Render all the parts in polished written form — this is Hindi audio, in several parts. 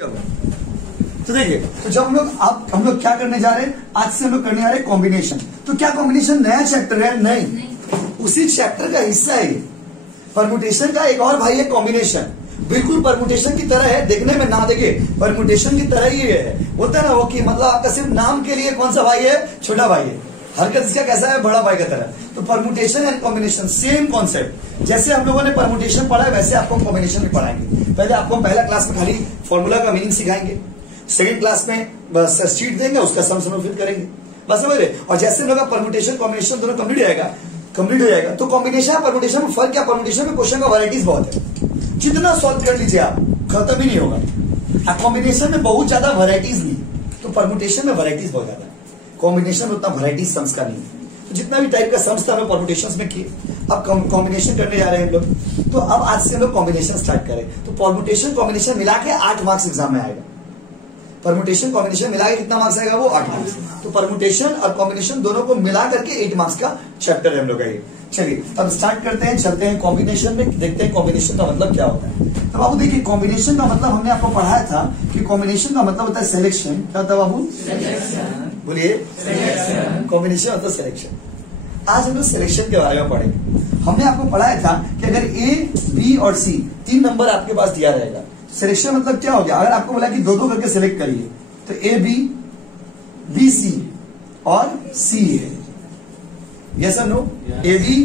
तो देखिए, तो जब हम लोग क्या करने जा रहे हैं, आज से हम लोग करने जा रहे हैं कॉम्बिनेशन। तो क्या कॉम्बिनेशन नया चैप्टर है? नहीं, उसी चैप्टर का हिस्सा है। परमुटेशन का एक और भाई है कॉम्बिनेशन, बिल्कुल परमुटेशन की तरह है, देखने में ना देखिए परमुटेशन की तरह ही है। बोलता है ना वो कि मतलब आपका सिर्फ नाम के लिए कौन सा भाई है? छोटा भाई है। हरकत इसका कैसा है? बड़ा भाई का तरह। तो permutation and combination same concept. जैसे हम लोगों ने परमुटेशन पढ़ा है वैसे आपको कॉम्बिनेशन भी पढ़ाएंगे। पहले आपको हम पहला क्लास में खाली फॉर्मूला का मीनिंग सिखाएंगे, सेकंड क्लास में बस शीट देंगे, उसका सम फिल करेंगे, बस समझ रहे। और जैसे लोग परमुटेशन कॉम्बिनेशन दोनों कंप्लीट हो जाएगा तो कॉम्बिनेशन और परमुटेशन में फर्क क्या? परमुटेशन में क्वेश्चन का वैरायटीज बहुत है, जितना सॉल्व कर लीजिए आप खत्म ही नहीं होगा। कॉम्बिनेशन में बहुत ज्यादा वैरायटीज नहीं, तो परमुटेशन में वैरायटीज बहुत ज्यादा है, कॉम्बिनेशन में उतना वैरायटीज सम्स का नहीं है। तो जितना भी टाइप का सम्स था हमें परमुटेशन में किए, अब कॉम्बिनेशन करने जा रहे हैं हम लोग। तो अब आज से हम लोग कॉम्बिनेशन स्टार्ट करें। तो परमुटेशन कॉम्बिनेशन मिला के 8 मार्क्स एग्जाम में आएगा। परमुटेशन कॉम्बिनेशन मिला के कितना मार्क्स आएगा? वो 8 मार्क्स। तो परमुटेशन और कॉम्बिनेशन दोनों को मिला करके 8 मार्क्स का चैप्टर है हम लोग का ये। चलिए अब स्टार्ट करते हैं, चलते हैं कॉम्बिनेशन में, देखते हैं कॉम्बिनेशन का मतलब क्या होता है। तो बाबू देखिए, कॉम्बिनेशन का मतलब हमने आपको पढ़ाया था कि कॉम्बिनेशन का मतलब होता है सिलेक्शन। क्या होता है बाबू? बोलिए, कॉम्बिनेशन होता है सिलेक्शन। आज हम लोग सिलेक्शन के बारे में पढ़ेंगे। हमने आपको पढ़ाया था कि अगर ए, बी और सी 3 नंबर आपके पास दिया रहेगा, सिलेक्शन मतलब क्या हो गया? अगर आपको बोला कि 2-2 करके सिलेक्ट करिए, तो ए बी, बी सी और सी ए। यस और no? A B,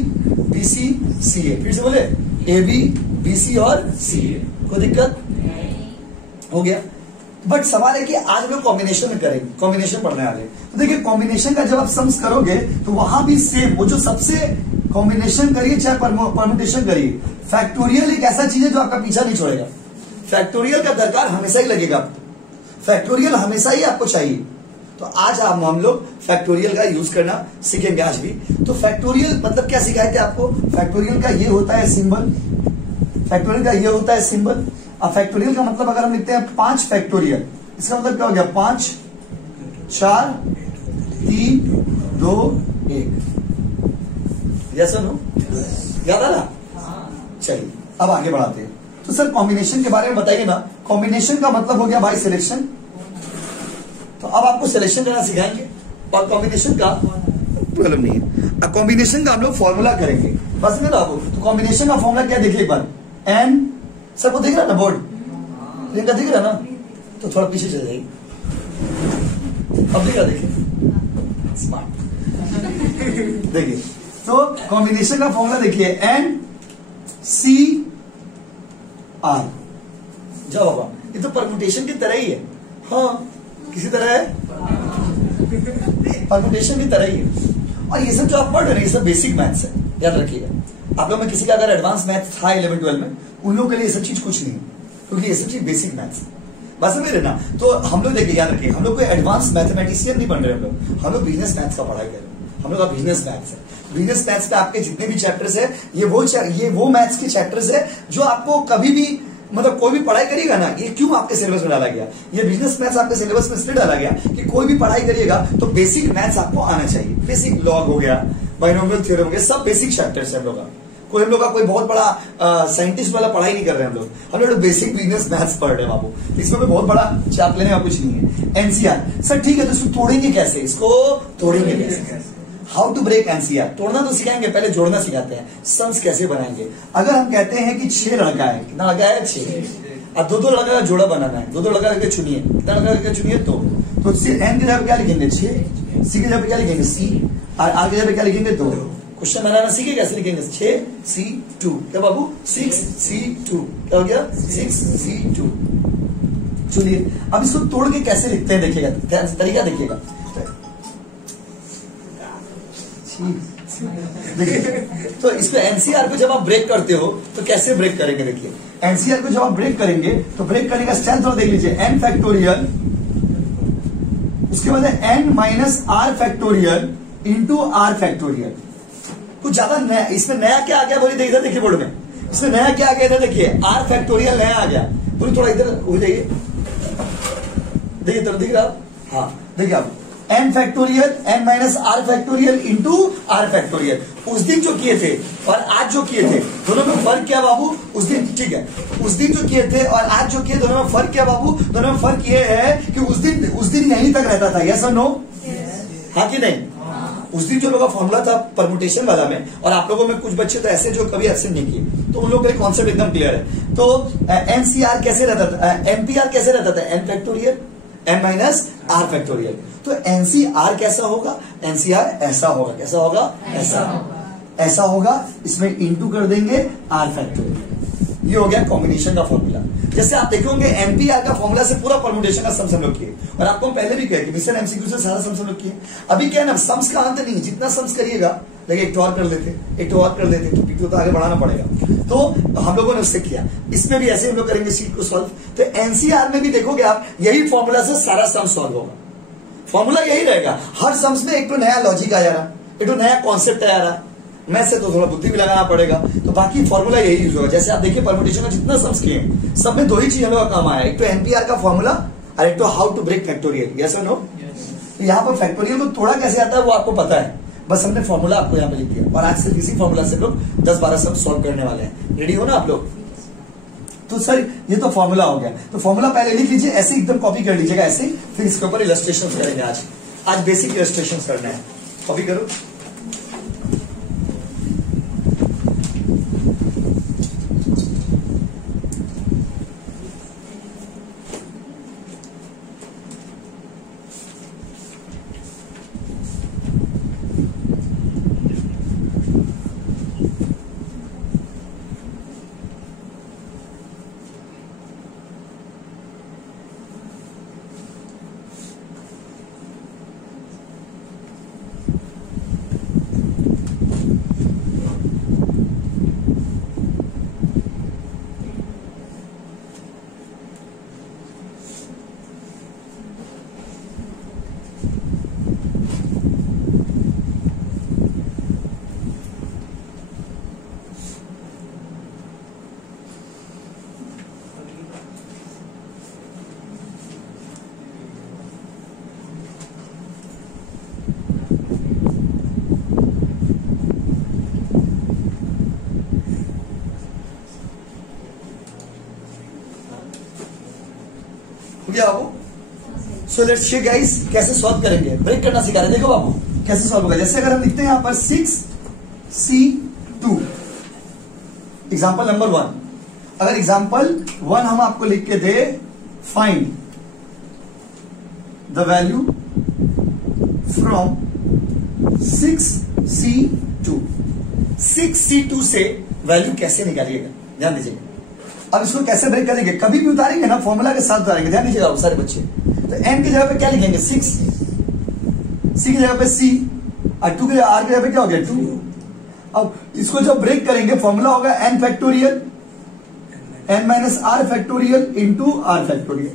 B C, C A. फिर से बोले, ए बी, बी सी और सी ए। कोई दिक्कत हो गया? बट सवाल है कि आज हम लोग कॉम्बिनेशन में करेंगे, कॉम्बिनेशन पढ़ने वाले। तो देखिए, कॉम्बिनेशन का जब आप सम्स करोगे तो वहां भी सेम, वो जो सबसे कॉम्बिनेशन करिए चाहे परमुटेशन करिए, फैक्टोरियल एक ऐसा चीज है जो आपका पीछा नहीं छोड़ेगा। फैक्टोरियल का दरकार हमेशा ही लगेगा आपको, फैक्टोरियल हमेशा ही आपको चाहिए। तो आज हम लोग फैक्टोरियल का यूज करना सीखेंगे आज भी। तो फैक्टोरियल मतलब क्या सिखाए थे आपको? फैक्टोरियल का ये होता है सिंबल, फैक्टोरियल का ये होता है सिंबल। अब फैक्टोरियल का मतलब अगर हम लिखते हैं 5 फैक्टोरियल, इसका मतलब क्या हो गया? 5, 4, 3, 2, 1। यस और नो? याद आ रहा? चलिए अब आगे बढ़ाते हैं। तो सर कॉम्बिनेशन के बारे में बताइए ना। कॉम्बिनेशन का मतलब हो गया भाई सिलेक्शन। तो अब आपको सिलेक्शन करना सिखाएंगे और कॉम्बिनेशन का प्रॉब्लम नहीं है। अब कॉम्बिनेशन का हम लोग फॉर्मूला करेंगे, बस में आपको। तो कॉम्बिनेशन का फॉर्मूला क्या देखिए एक बार, एन, सबको दिख रहा ना बोर्ड? इनका दिख रहा ना? तो थोड़ा पीछे चले जाइए, अब दिख रहा? देखिए स्मार्ट। देखिए, तो कॉम्बिनेशन का फॉर्मूला देखिए, एन सी आर। जाओ बाबा, ये तो परमुटेशन की तरह ही है। हाँ, किसी तरह है, परमुटेशन की तरह ही है। और ये सब जो आप पढ़ रहे हैं ये सब बेसिक मैथ्स है, याद रखिएगा। आप लोग में किसी का अगर एडवांस मैथ था 11-12 में, उन लोगों के लिए ये सब चीज कुछ नहीं है, क्योंकि ये सब चीज बेसिक मैथ्स है। बस मेरे ना, तो हम लोग देखिए, याद रखिए, हम लोग कोई एडवांस मैथमेटिशियन नहीं बन रहे हम लोग बिजनेस मैथ्स का पढ़ाई कर रहे हैं। हम लोग का बिजनेस मैथ्स है। बिजनेस मैथ्स पे आपके जितने भी चैप्टर्स है, ये वो मैथ्स के चैप्टर्स है जो आपको कभी भी मतलब कोई भी पढ़ाई करिएगा ना, ये क्यों आपके सिलेबस में डाला गया? ये बिजनेस मैथ्स आपके सिलेबस में इसलिए डाला गया कि कोई भी पढ़ाई करिएगा तो बेसिक मैथ्स आपको आना चाहिए। बेसिक लॉग हो गया, बाइनोमियल थ्योरम हो गया, सब बेसिक चैप्टर्स है हम लोग का। हम लोग का कोई बहुत बड़ा साइंटिस्ट वाला पढ़ाई नहीं कर रहे हम लोग बेसिक बिजनेस मैथ्स पढ़ रहे हैं बाबू। इसमें कोई बहुत बड़ा चाप लेने का कुछ नहीं है। एनसीआर सर ठीक है, तो इसको तोड़ेंगे कैसे? इसको तोड़ेंगे कैसे? How to break NCR. तोड़ना तो सिखाएंगे, पहले जोड़ना सिखाते हैं। सम्स कैसे बनाएंगे? अगर हम कहते हैं कि 6 लड़का है, कितना लड़का है? 6। अब 2-2 लड़का का जोड़ा बनाना है, 2-2 लड़का करके चुनिए, कितना लड़का करके चुनिए? तो एन की जगह क्या लिखेंगे? 6। सी की जगह क्या लिखेंगे? सी। और आर की जगह क्या लिखेंगे? 2। क्वेश्चन बनाना सीखे, कैसे लिखेंगे? 6C2। क्या बाबू? 6C2। क्या हो गया? 6C2। चलिए अब इसको तोड़ के कैसे लिखते हैं देखिएगा, तरीका देखिएगा। देखिए, तो इसको एनसीआर को जब आप ब्रेक करते हो तो कैसे ब्रेक करेंगे? देखिए, एनसीआर को जब आप ब्रेक करेंगे तो ब्रेक करने का स्टाइल थोड़ा देख लीजिए। एन फैक्टोरियल, उसके बाद है n minus r factorial into r factorial. कुछ ज्यादा नया, इसमें नया क्या आ गया बोलिए? देखिए, देखिए बोर्ड में, इसमें नया क्या आ गया? इधर देखिए, आर फैक्टोरियल नया आ गया। बोलिए थोड़ा इधर हो जाइए, देखिए, तो दिख रहा? हाँ देखिए, आप n factorial n minus r factorial into r factorial. उस दिन जो किए थे और आज जो किए थे दोनों में फर्क क्या बाबू? उस दिन ठीक है, उस दिन जो किए थे और आज जो किए दोनों में फर्क क्या बाबू? दोनों में फर्क ये है कि उस दिन यहीं तक रहता था, यस और नो? हाँ कि नहीं? उस दिन जो लोगों का फॉर्मूला था परमुटेशन वाला में, और आप लोगों में कुछ बच्चे तो ऐसे जो कभी एब्सेंट नहीं किए, तो उन लोगों के लिए कॉन्सेप्ट एकदम क्लियर है। तो एनसीआर कैसे रहता था, एनपीआर कैसे रहता था? N factorial n minus r factorial. तो एनसीआर कैसा होगा? एनसीआर ऐसा होगा, कैसा होगा? ऐसा होगा। इसमें इंटू कर देंगे आर फैक्टोरियल। ये हो गया कॉम्बिनेशन का फॉर्मूला। जैसे आप देखे होंगे एनपीआर का फॉर्मूला से पूरा परमुटेशन का सम लोग किए, और आपको हम पहले भी कहे कि मिशन एमसीक्यू से सारा सम लोग किए। अभी क्या है ना, सम्स का अंत नहीं है, जितना सम्स करिएगा लेकिन एक तो और कर लेते, एक तो और कर लेते, तो पीपीओ तो आगे बढ़ाना पड़ेगा। तो हम लोगों ने उससे किया, इसमें भी ऐसे हम लोग करेंगे सीट को सॉल्व। तो एनसीआर में भी देखोगे आप, यही फॉर्मूला से सारा सम सॉल्व होगा। फॉर्मूला यही रहेगा, हर सम्स में एक तो नया लॉजिक आ जा रहा, एक तो नया कॉन्सेप्ट आ रहा, मैं से तो थोड़ा बुद्धि भी लगाना पड़ेगा, तो बाकी फॉर्मूला यही यूज होगा। जैसे आप देखिए परमुटेशन का जितना सम्स किए सब में दो ही चीज हम लोग का काम आया, एक तो एनपीआर का फॉर्मूला और एक तो how to break factorial. Yes और नो? यहाँ पर फैक्टोरियल को थोड़ा कैसे आता है वो आपको पता है, बस हमने फॉर्मूला आपको यहाँ पे लिख दिया, और आज से इसी फॉर्मूला से लोग 10-12 सब सॉल्व करने वाले हैं। रेडी हो ना आप लोग? तो सर ये तो फॉर्मूला हो गया, तो फॉर्मूला पहले लिख लीजिए, ऐसे एकदम कॉपी कर लीजिएगा ऐसे, फिर इसके ऊपर इलस्ट्रेशन करेंगे। आज बेसिक इलस्ट्रेशन करना है, कॉपी करो। बाबू सो लेट्स चेक गाइस, कैसे सॉल्व करेंगे, ब्रेक करना सिखा रहे। देखो बाबू कैसे सॉल्व होगा। जैसे अगर हम लिखते हैं यहां पर 6C2 एग्जाम्पल नंबर 1, अगर एग्जाम्पल 1 हम आपको लिख के दे, find the value from 6C2, 6C2 से वैल्यू कैसे निकालिएगा, ध्यान दीजिएगा। अब इसको कैसे ब्रेक करेंगे, कभी भी उतारेंगे ना फॉर्मूला के साथ उतारेंगे, ध्यान दीजिएगा सारे बच्चे। तो n की जगह पे क्या लिखेंगे 6, c की जगह पे c, और 2 की जगह r की जगह पे क्या हो गया 2। अब इसको जब ब्रेक करेंगे फॉर्मूला होगा n factorial n minus r factorial into r factorial.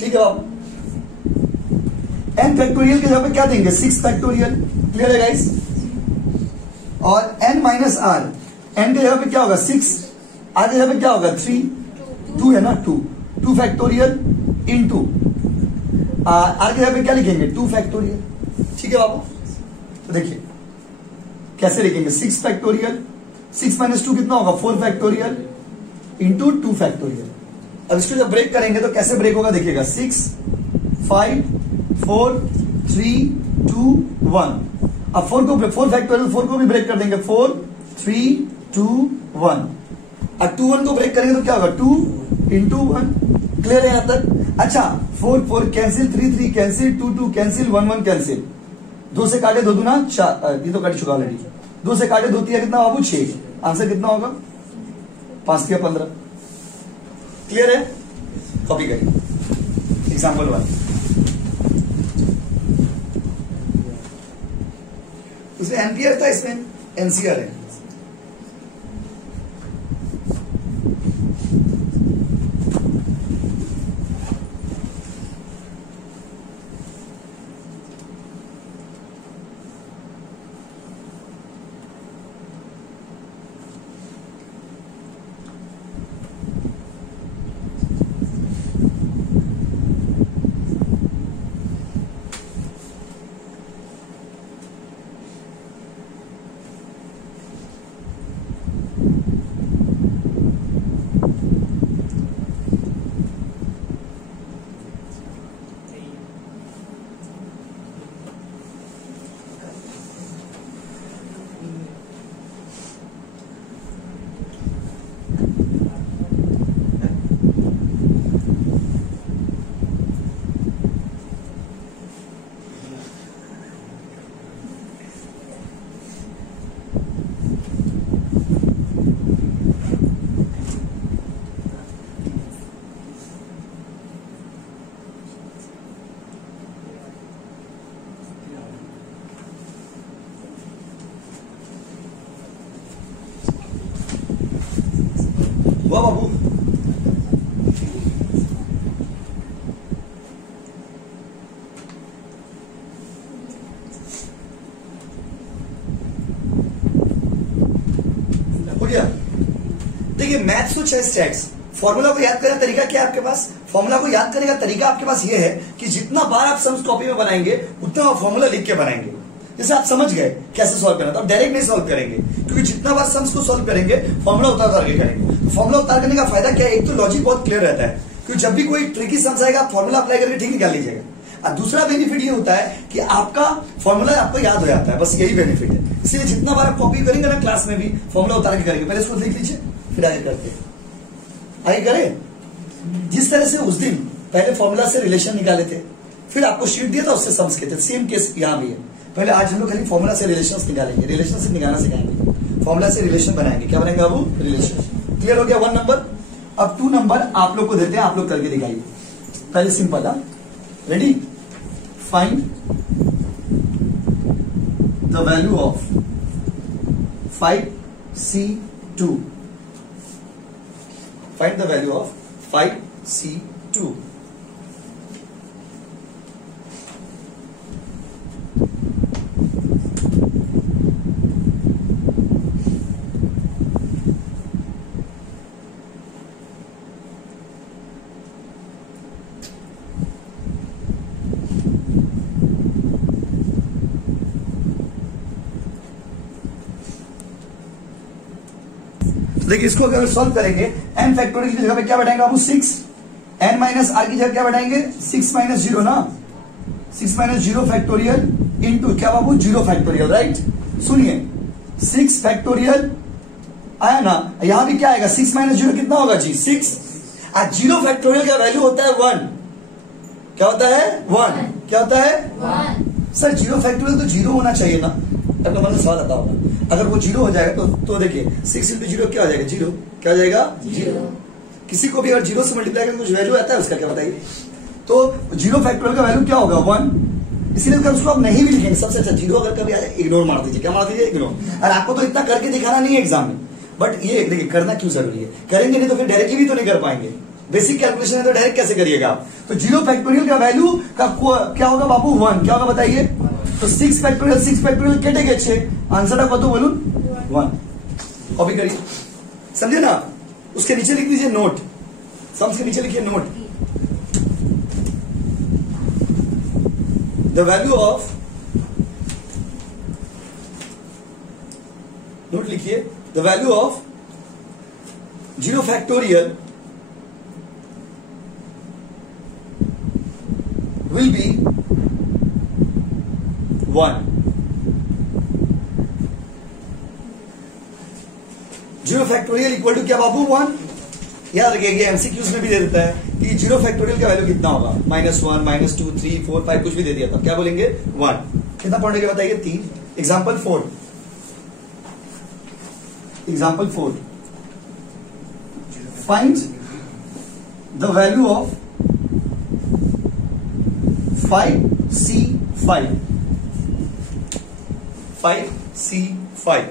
ठीक है बाबू, n फैक्टोरियल की जगह पे क्या देंगे 6 फैक्टोरियल। क्लियर है गाइस? और n माइनस r, n की जगह पे क्या होगा 6, r की जगह पे क्या होगा 3, 2 है ना 2 फैक्टोरियल इंटू r की जगह पे क्या लिखेंगे 2 फैक्टोरियल। ठीक है बाबू, तो देखिए कैसे लिखेंगे 6 फैक्टोरियल, 6 माइनस 2 कितना होगा 4 फैक्टोरियल इंटू 2 फैक्टोरियल। अब इसको जब ब्रेक करेंगे तो कैसे ब्रेक होगा देखिएगा 6 5 4 3 2 1। अब 4 फैक्टोरियल 4 को भी ब्रेक कर देंगे 4 3 2 1। अब 2 1 को ब्रेक करेंगे तो क्या होगा 2 इंटू 1। क्लियर है यहां तक? अच्छा 4 4 कैंसिल, 3 3 कैंसिल, 2 2 कैंसिल, 1 1 कैंसिल। 2 से काटे 2 दूना 4, ये तो काट चुका ऑलरेडी। 2 से काटे 2 3 कितना बाबू 6, आंसर कितना होगा 5 3 15। क्लियर है? कॉपी करिए एग्जाम्पल 1। उसमें एम्पियर था, इसमें एनसीआर है। हुआ बाबू? हो गया? देखिए मैथ्स कुछ है स्टैट्स, फॉर्मूला को याद करने का तरीका क्या है आपके पास? फॉर्मूला को याद करने का तरीका आपके पास ये है कि जितना बार आप सम्स कॉपी में बनाएंगे उतना आप फॉर्मूला लिख के बनाएंगे। जैसे आप समझ गए कैसे सॉल्व करना, तो आप डायरेक्ट नहीं सॉल्व करेंगे, क्योंकि जितना बार सम्स को सॉल्व करेंगे फॉर्मूला उतार के करेंगे। तो फॉर्मूला उतार करने का फायदा क्या है? एक तो लॉजिक बहुत क्लियर रहता है, क्योंकि जब भी कोई ट्रिकी सम्स आएगा आप फॉर्मूला अप्लाई करके ठीक निकाल लीजिएगा। और दूसरा बेनिफिट ये होता है कि आपका फॉर्मूला आपको याद हो जाता है, बस यही बेनिफिट है। इसलिए जितना बार आप कॉपी करेंगे ना क्लास में भी फॉर्मूला उतार के करेंगे। पहले इसको लिख लीजिए फिर आगे करते हैं। आगे करें। जिस तरह से उस दिन पहले फॉर्मूला से रिलेशन निकाले थे, फिर आपको शीट दिया था उससे सम्स किए थे, सेम केस यहां भी है। पहले आज हम लोग खाली फॉर्मूला से रिलेशंस निकालेंगे, रिलेशन से निकालना सिखाएंगे, फॉर्मूला से रिलेशन बनाएंगे। क्या बनाएंगे बाबू? रिलेशन। क्लियर हो गया 1 नंबर। अब 2 नंबर आप लोग को देते हैं, आप लोग करके दिखाइए। पहले सिंपल है, ready? Find the value of 5C2। Find the value of 5C2। देखिए इसको अगर सॉल्व करेंगे, n फैक्टोरियल की जगह पे क्या बैठाएंगे बाबू? 6। n माइनस आर की जगह क्या बैठाएंगे? 6 माइनस 0 ना, 6 माइनस 0 फैक्टोरियल इंटू क्या बाबू? 0 फैक्टोरियल। राइट? सुनिए 6 फैक्टोरियल आया ना, यहां भी क्या आएगा? 6 माइनस 0 कितना होगा जी? 6। आज 0 फैक्टोरियल का वैल्यू होता है 1। क्या होता है? 1। क्या होता है? 1। सर 0 फैक्टोरियल तो 0 होना चाहिए ना। आपका मन में सवाल आता होगा, अगर वो 0 हो जाएगा तो देखिए 6 इंटू 0 क्या हो जाएगा? 0। क्या हो जाएगा? 0। किसी को भी अगर 0 से मल्टीप्लाई करके कुछ वैल्यू आता है उसका, क्या बताइए? तो 0 फैक्टोरियल का वैल्यू क्या होगा? 1। इसीलिए अगर उसको आप नहीं भी लिखेंगे सबसे अच्छा 0 अगर कभी आए इग्नोर मार दीजिए। क्या मार दीजिए? इग्नोर। और आपको तो इतना करके दिखाना नहीं है एग्जाम में, बट ये देखिए करना क्यों जरूरी है। करेंगे नहीं तो फिर डायरेक्टली भी तो नहीं कर पाएंगे। बेसिक कैलकुलेशन है तो डायरेक्ट कैसे करिएगा आप? तो 0 फैक्टोरियल का वैल्यू का क्या होगा बाबू? 1। क्या होगा बताइए? तो 6 फैक्टोरियल केटेगे 6, आंसर कत बोलून? 1। कॉपी करिए, समझे ना? उसके नीचे लिख दीजिए नोट, सम्स के नीचे लिखिए note. The value of, note लिखिए, the value of 0 factorial will be 1। 0 factorial equal to क्या बाबू? 1। याद रखिएगा एमसीक्यूज में भी दे देता है कि 0 फैक्टोरियल का वैल्यू कितना होगा? -1, -2, 3, 4, 5 कुछ भी दे दिया था, क्या बोलेंगे? 1। कितना पॉइंट हो गया बताइए? 3। Example 4। Example 4, find the value of 5C5। 5C5।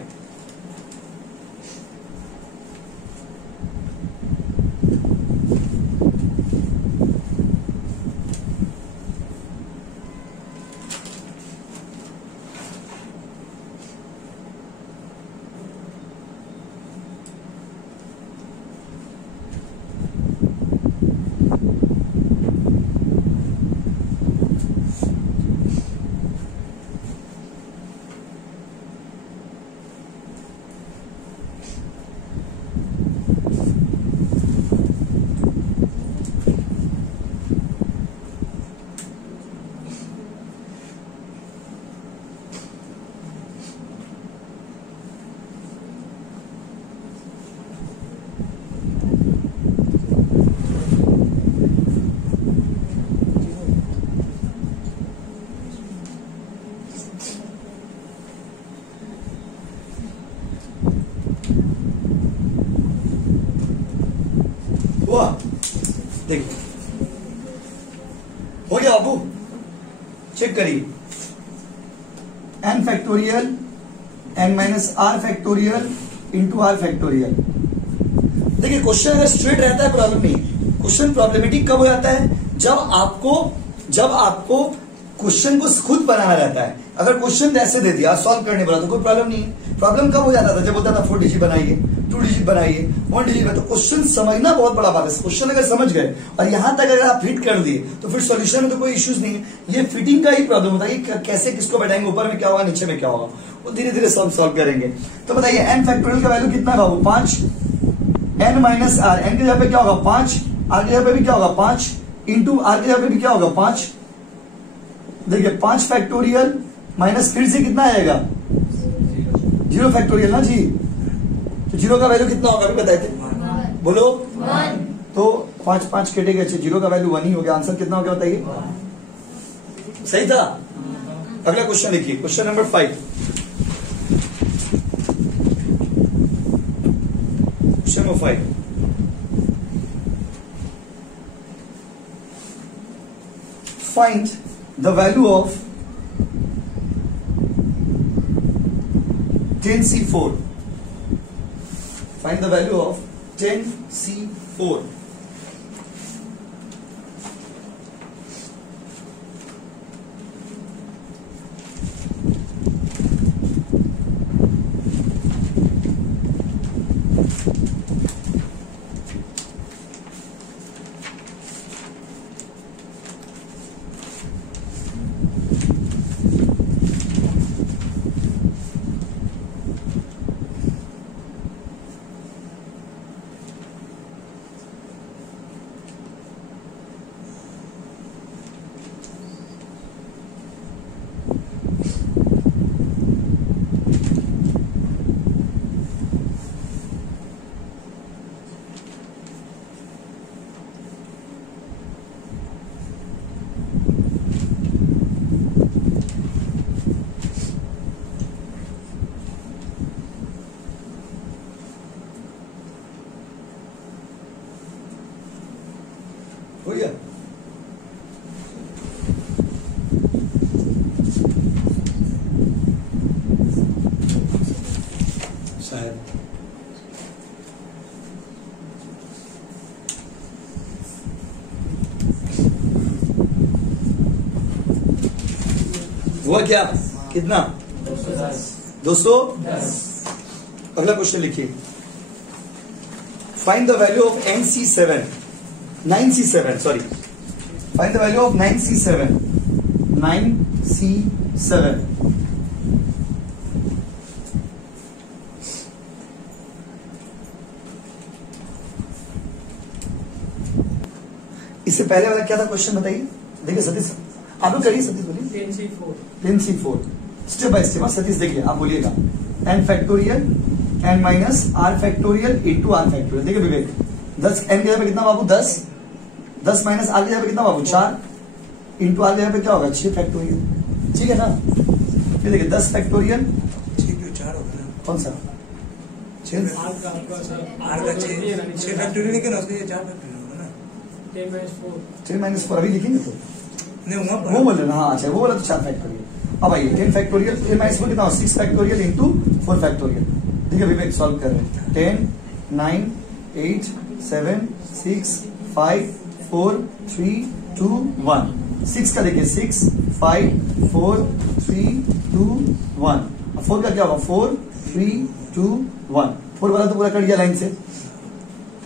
हुआ? देखिए हो गया बाबू, चेक करिए। n factorial n minus r factorial into r factorial. देखिए क्वेश्चन अगर स्ट्रेट रहता है प्रॉब्लम नहीं, क्वेश्चन प्रॉब्लमेटिक कब हो जाता है, जब आपको क्वेश्चन को खुद बनाना रहता है। अगर क्वेश्चन ऐसे दे दिया सॉल्व करने बोला तो कोई प्रॉब्लम नहीं है। प्रॉब्लम कब हो जाता था, जब बोलता था 4 डिजिट बनाइए, 2 डिजिट बनाइए, 1 डिजिट बनाइए। तो क्वेश्चन समझना बहुत बड़ा बात है। क्वेश्चन अगर समझ गए और यहां तक अगर आप फिट कर दिए तो फिर सॉल्यूशन में तो कोई इश्यूज नहीं है। ये फिटिंग का ही प्रॉब्लम होता है कि कैसे किसको बैठाएंगे, ऊपर में क्या होगा नीचे में क्या होगा, वो धीरे धीरे सॉल्व करेंगे। तो बताइए एन फैक्टोरियल का वैल्यू कितना है बाबू, 5 एन माइनस आर। एन की जगह पे क्या होगा 5, आर की जगह पे भी क्या होगा 5, इंटू आर की जगह पे भी क्या होगा 5। देखिए 5 फैक्टोरियल माइनस फिर से कितना आएगा 0 फैक्टोरियल ना जी। तो 0 का वैल्यू कितना होगा अभी बताए थे, बोलो 1। तो 5 5 कटेगा, 0 का वैल्यू 1 ही हो गया। आंसर कितना हो गया बताइए, सही था। अगला क्वेश्चन लिखिए, question number 5। Question number 5, find the value of 10C4. Find the value of 10C4. हो गया, शायद हुआ क्या, कितना 210। अगला क्वेश्चन लिखिए, find the value of NC7 9C7, sorry. Find the value of 9C7. 9C7. इससे पहले वाला क्या था क्वेश्चन बताइए। देखिए सतीश आप लोग करिए, सतीश बोलिए। 10C4 step by step. Satish देखिए आप बोलिएगा n factorial n minus r factorial into r factorial. देखिए विवेक 10 n की जगह पे कितना बाबू 10, 10 माइनस आर की जगह पे कितना बाबू 4, इंटू आर की जगह पे क्या होगा 6 फैक्टोरियल। ठीक है ना। फिर देखिए 10 फैक्टोरियल 4 होगा ना, कौन सा 6 आर का 6 फैक्टोरियल, लेकिन उसके 4 फैक्टोरियल होगा ना। 10 माइनस 4 अभी लिखेंगे तो नहीं हुआ वो बोल रहे ना। हाँ अच्छा वो बोला तो 4 फैक्टोरियल। अब आइए 10 फैक्टोरियल 10 माइनस 4 कितना होगा 6 फैक्टोरियल इंटू 4 फैक्टोरियल। देखिए विवेक सॉल्व कर रहे हैं। 10 9 8 7 6 5 4 3 2 1। 6 का देखिए 6 5 4 3 2 1। 4 का क्या होगा 4 3 2 1। 4 वाला तो पूरा कट गया लाइन से।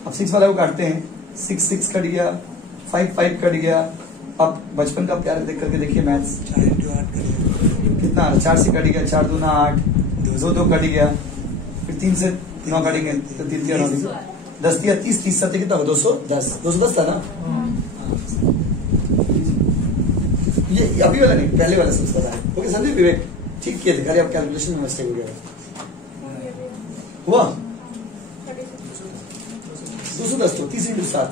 अब 6 वाला को काटते हैं। 6 6 कट गया, 5 5 कट गया। अब बचपन का प्यार देख करके देखिए मैथ्स 4 इंटू 8 कितना आ रहा है। 4 से कट गया, 4 दूना 8, 2 2 कट गया, फिर 3 से 9 कटेंगे तो 3 3 9 10 दिया 30 30 7 कितना होगा 210 210 था ना। ये अभी वाला नहीं पहले वाला सोच रहा है। ओके संदीप विवेक ठीक किए थे, खाली आप कैलकुलेशन में मिस्टेक हो गया। हुआ 210 तो 30 इंटू 7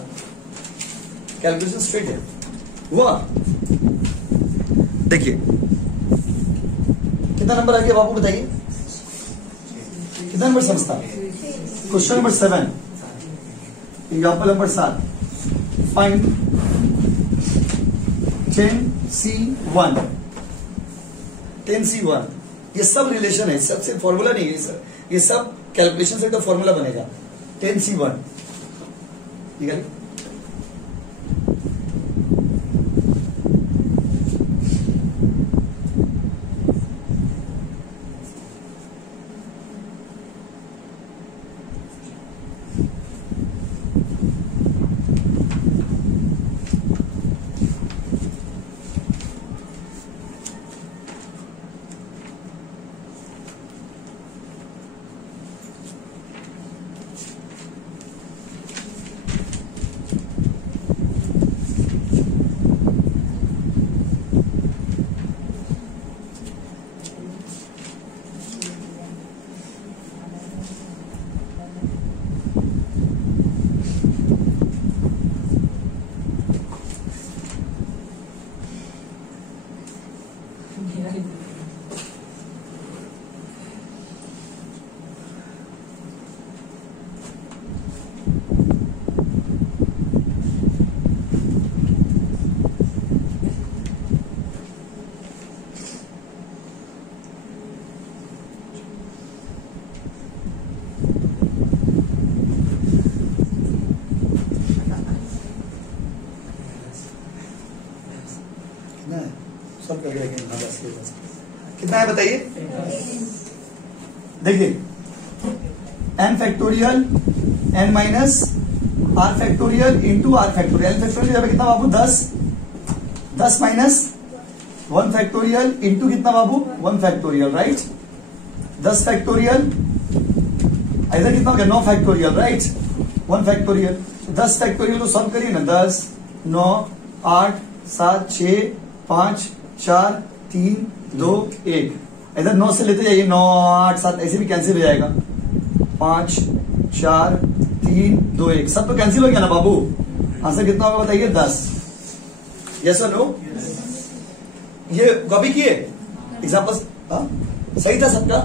कैलकुलेशन स्ट्रेट है। हुआ देखिए कितना नंबर आ गया बाबू बताइए, कितना नंबर समझता। Question number 7 example number 7 find 10C1 10C1। ये सब रिलेशन है, सबसे फॉर्मूला नहीं है सर, ये सब कैलकुलेशन से तो फॉर्मूला बनेगा। 10C1 ठीक है। सब कर देंगे। हाँ बस कितना है बताइए। देखिए n factorial n minus r factorial into r factorial. n factorial कितना बाबू 10 माइनस 1 फैक्टोरियल इंटू कितना बाबू 1 फैक्टोरियल राइट। 10 फैक्टोरियल इधर कितना हो गया 9 फैक्टोरियल राइट 1 फैक्टोरियल। 10 फैक्टोरियल को सॉल्व करिए ना 10 9 8 7 6 5 4 3 2 1। इधर 9 से लेते जाइए 9 8 7 ऐसे भी कैंसिल हो जाएगा 5 4 3 2 1 सब तो कैंसिल हो गया ना बाबू। आंसर कितना होगा बताइए 10। यस और नो। ये कॉपी किए एग्जाम्पल सही था सबका।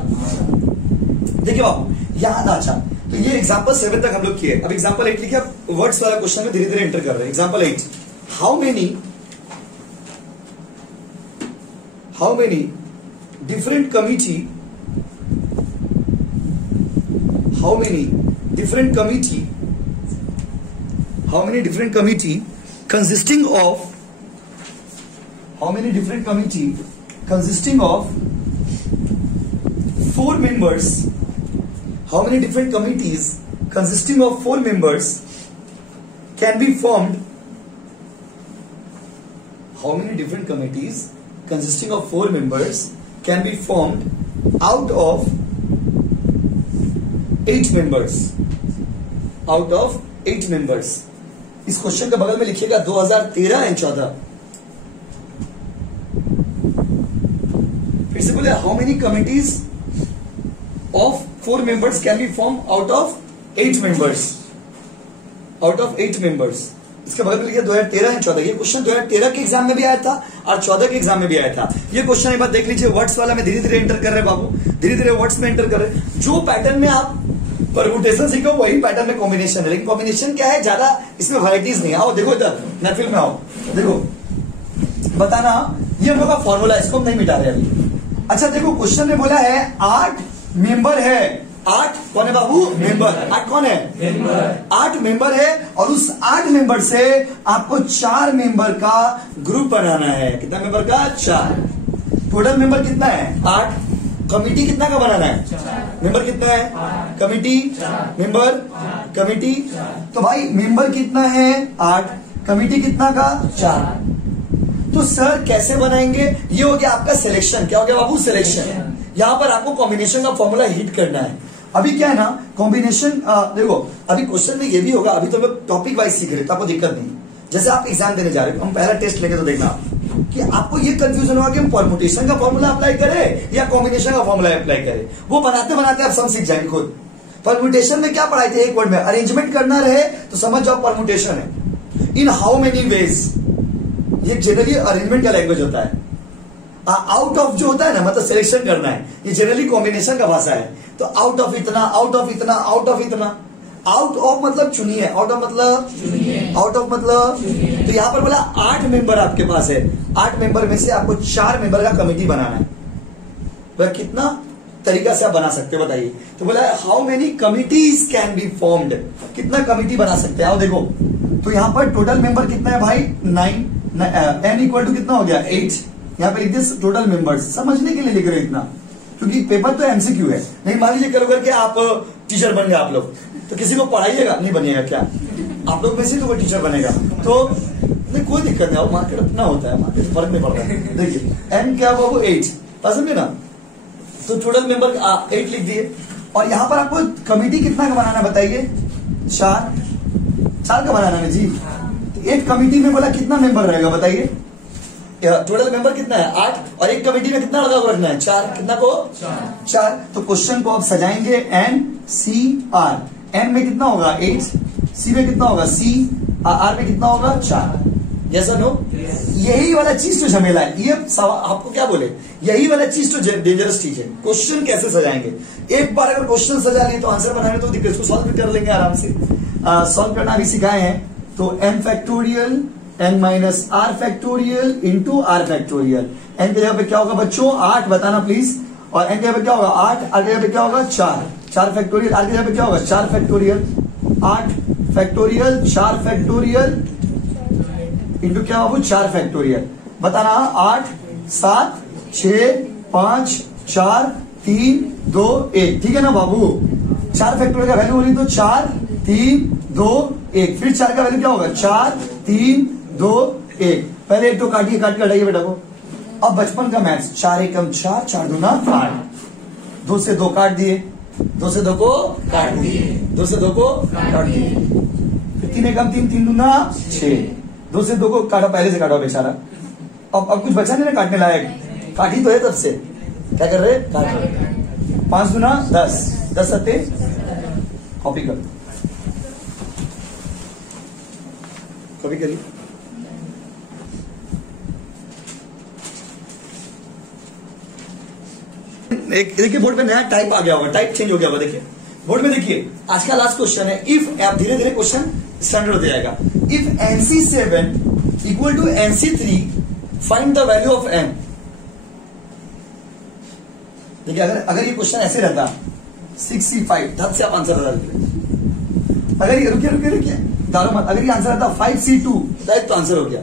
देखिए बाबू याद अच्छा तो ये एग्जाम्पल 7 तक हम लोग किए। अब एग्जाम्पल 8 लिखे। वर्ड्स वाला क्वेश्चन में धीरे धीरे एंटर कर रहे हैं। Example 8 how many different committee consisting of 4 members, how many different committees consisting of 4 members can be formed, how many different committees consisting of 4 members can be formed out of 8 members, out of 8 members। इस क्वेश्चन के बगल में लिखिएगा 2013 एंड 14। फिर से बोले how many committees of 4 members can be form out of 8 members, out of 8 members। इसके बगल में लिखिए 2013 एंड 14। ये क्वेश्चन 2013 के एग्जाम में भी आया था और 14 के एग्जाम में भी आया था। ये क्वेश्चन एक बार देख लीजिए। वर्ड्स वाला में धीरे धीरे एंटर कर रहे बाबू, धीरे धीरे वर्ड्स में एंटर कर रहे। जो पैटर्न में आप परमुटेशन सीखो वही पैटर्न में कॉम्बिनेशन है, लेकिन कॉम्बिनेशन क्या है ज्यादा इसमें वैरायटीज नहीं। आओ देखो इधर महफिल में आओ देखो बताना। ये हम लोग का फॉर्मूला है, इसको हम नहीं मिटा रहे अभी। अच्छा देखो क्वेश्चन में बोला है 8 मेंबर है। 8 कौन है बाबू मेंबर। 8 कौन है मेंबर। 8 मेंबर है और उस 8 मेंबर से आपको 4 मेंबर का ग्रुप बनाना है। कितना मेंबर का 4। टोटल मेंबर कितना है 8। कमिटी कितना का बनाना है मेंबर कितना है कमिटी मेंबर कमिटी। तो भाई मेंबर कितना है 8, कमिटी कितना का 4। तो सर कैसे बनाएंगे। ये हो गया आपका सिलेक्शन। क्या हो गया बाबू सिलेक्शन। यहां पर आपको कॉम्बिनेशन का फॉर्मूला हिट करना है। अभी क्या है ना कॉम्बिनेशन देखो अभी क्वेश्चन में ये भी होगा। अभी तो लोग टॉपिक वाइज सीख रहे तो आपको दिक्कत नहीं। जैसे आप एग्जाम देने जा रहे हो, हम पहला टेस्ट लेंगे तो देखना कि आपको ये कंफ्यूजन होगा कि हम परमुटेशन का फॉर्मूला अप्लाई करें या कॉम्बिनेशन का फॉर्मूला अप्लाई करें। वो बनाते बनाते आप सब सीख जाएंगे खुद। परमुटेशन में क्या पढ़ाई थी एक वर्ड में अरेंजमेंट करना रहे तो समझ जाओ परमुटेशन है। इन हाउ मेनी वेज, ये जनरली अरेंजमेंट का लैंग्वेज होता है। आउट ऑफ जो होता है ना मतलब सिलेक्शन करना है, ये जनरली कॉम्बिनेशन का भाषा है। तो आउट ऑफ इतना, आउट ऑफ इतना, आउट ऑफ इतना। आउट ऑफ मतलब चुनिए, आउट ऑफ मतलब आउट ऑफ मतलब। तो यहां पर बोला 8 मेंबर आपके पास है। 8 मेंबर में से आपको 4 मेंबर का कमेटी बनाना है। वह कितना तरीका से आप बना सकते हो, बताइए। तो बोला how many committees can be formed, कितना कमिटी बना सकते हैं। आओ देखो, तो यहाँ पर टोटल मेंबर कितना है भाई 9, n इक्वल टू कितना हो गया 8। यहाँ पे लिख दिया टोटल मेंबर्स, समझने के लिए लिख रहे हो इतना, क्योंकि पेपर तो एमसीक्यू है। नहीं मान लीजिए कल करके आप टीचर बन गए आप लोग, तो किसी को पढ़ाइएगा नहीं, बनिएगा क्या आप लोग में से तो कोई टीचर बनेगा, तो नहीं कोई दिक्कत नहीं, मार्केट अपना होता है, मार्केट फर्क नहीं पड़ता है। देखिए एन क्या हुआ वो 8, समझे ना। तो टोटल मेंबर 8 लिख दिए, और यहाँ पर आपको कमिटी कितना का बनाना बताइए, 4 का बनाना है जी। तो एक कमिटी में बोला कितना मेंबर रहेगा बताइए, टोटल मेंबर कितना है 8, और एक कमेटी में कितना लगा रखना है 4, कितना को 4। तो क्वेश्चन को आप सजाएंगे एन सी आर, एन में कितना होगा 8, सी में कितना होगा सी, आर में कितना होगा 4, यस और नो। यही वाला चीज तो झमेला है, ये आपको क्या बोले, यही वाला चीज तो डेंजरस चीज है। क्वेश्चन कैसे सजाएंगे, एक बार अगर क्वेश्चन सजा लिए तो आंसर बनाने तो दिक्कत, इसको सॉल्व भी कर लेंगे आराम से। सॉल्व करना भी सिखाए हैं, तो n factorial n minus r factorial into r factorial. n की जगह पे क्या होगा बच्चों 8, बताना प्लीज, और n की जगह पे क्या होगा 8, आर की जगह पे क्या होगा 4 फैक्टोरियल, आर की जगह पे क्या होगा 4 फैक्टोरियल, 8 फैक्टोरियल 4 फैक्टोरियल इंटू क्या बाबू 4 फैक्टोरियल। बताना 8 7 6 5 4 3 2 1, ठीक है ना बाबू। 4 फैक्टोरियल का वैल्यू बोली तो 4 3 2 1, फिर 4 का वैल्यू क्या होगा 4 3 2 1। पहले 1 तो काटिए, काट के हटाइए बेटा को। अब बचपन का मैथ्स, 4 एकम 4, 4 दूना 8, 2 से 2 काट दिए, 2 से 2 को काट दिए, 2 से 2 को काट दिए, 3 एकम 3, 3 दूना 6, 2 से 2 को काटा, पहले से काटा बेचारा। अब कुछ बचा नहीं ना काटने लायक, काटी तो है तब से, क्या कर रहे काट रहे। 5 दूना 10, 10 सत्ते कॉपी कर, कॉपी करिए। एक देखिए बोर्ड पे नया टाइप आ गया होगा, टाइप चेंज हो गया होगा। देखिए बोर्ड में देखिए आज का लास्ट क्वेश्चन है, इफ आप धीरे धीरे क्वेश्चन स्टैंडर्ड होते जाएगा। If NC7 equal to NC3 find the value of n। देखिए अगर ये क्वेश्चन ऐसे रहता 6C5, धक से आप आंसर बता देते। अगर ये रुकिए दारो मत, अगर ये आंसर रहता 5C2 तो आंसर हो गया।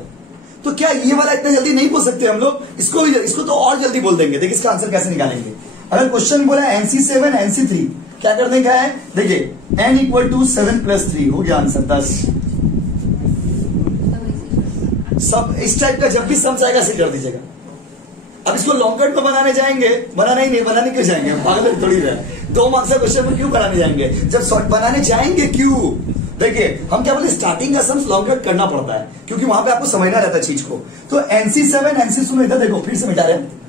तो क्या ये वाला इतना जल्दी नहीं बोल सकते हम लोग, इसको तो और जल्दी बोल देंगे। देखिए इसका आंसर कैसे निकालेंगे। अगर क्वेश्चन बोला NC7 NC3, क्या करने का है, देखिए n इक्वल टू 7 प्लस 3 हो गया आंसर 10। सब इस टाइप का जब भी समझ आएगा ऐसे कर दीजिएगा। अब इसको लॉन्ग कट में बनाने जाएंगे, बनाने क्यों जाएंगे, पागल थोड़ी रहे। 2 मार्क्स का क्वेश्चन में क्यों बनाने जाएंगे, जब बनाने जाएंगे क्यों। देखिए हम क्या बोले, स्टार्टिंग का सम्स लॉन्ग कट करना पड़ता है, क्योंकि वहां पे आपको समझना रहता है चीज को। तो NC7 NC सुनो, इधर देखो फिर से मिटा रहे हैं,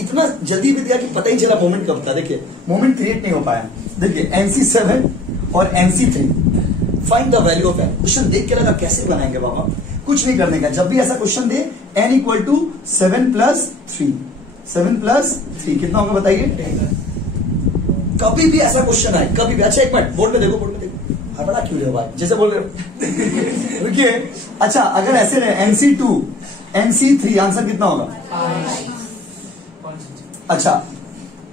इतना जल्दी भी दिया कि पता ही चला मोमेंट कब था। देखिए मोमेंट क्रिएट नहीं हो पाया। देखिए NC7 और NC3 find the value of n। Question देख के लगा कैसे बनाएंगे बाबा, कुछ नहीं करने का। जब भी ऐसा क्वेश्चन दे n equal to 7 plus 3, 7 plus 3 कितना होगा बताइए। कभी भी ऐसा क्वेश्चन आए, कभी भी। अच्छा एक मिनट बोर्ड में देखो, बोर्ड में देखो, बड़ा क्यों रहे हो भाई, जैसे बोल रहे हो। रुकिए, अच्छा अगर ऐसे रहे NC2 NC3 आंसर कितना होगा। अच्छा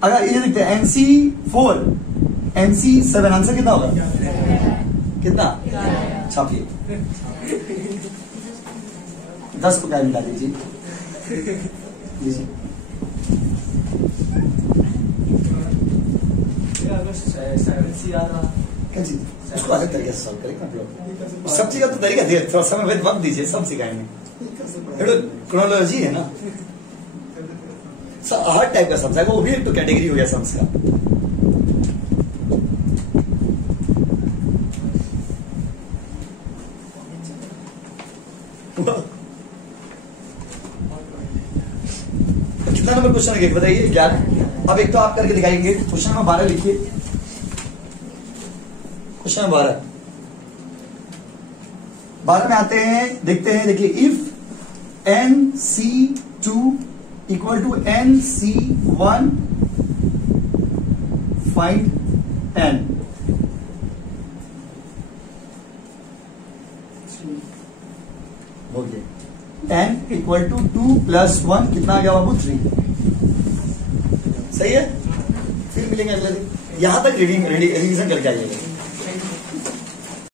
अगर ये देखते हैं NC4 NC7 आंसर कितना होगा, कितना छापिए 10 को क्या मिटा दीजिए। क्या चीज उसको अलग तरीके से सॉल्व करेंगे आप लोग, सब चीज का तो तरीका दिए, थोड़ा समय वक्त दीजिए, सब सिखाएंगे। क्रोनोलॉजी है ना, हर टाइप का समझाएगा, वो भी एक तो कैटेगरी हो गया सम्स का। कितना नंबर क्वेश्चन है बताइए, 11। अब एक तो आप करके दिखाएंगे, क्वेश्चन नंबर 12 लिखिए। क्वेश्चन नंबर 12 में आते हैं, देखते हैं। देखिए if NC2 equal to NC1 find n। हो गया n इक्वल टू 2 प्लस 1 कितना आ गया बाबू 3, सही है। फिर मिलेंगे अगले दिन। यहाँ तक रिविजन करके आइएगा।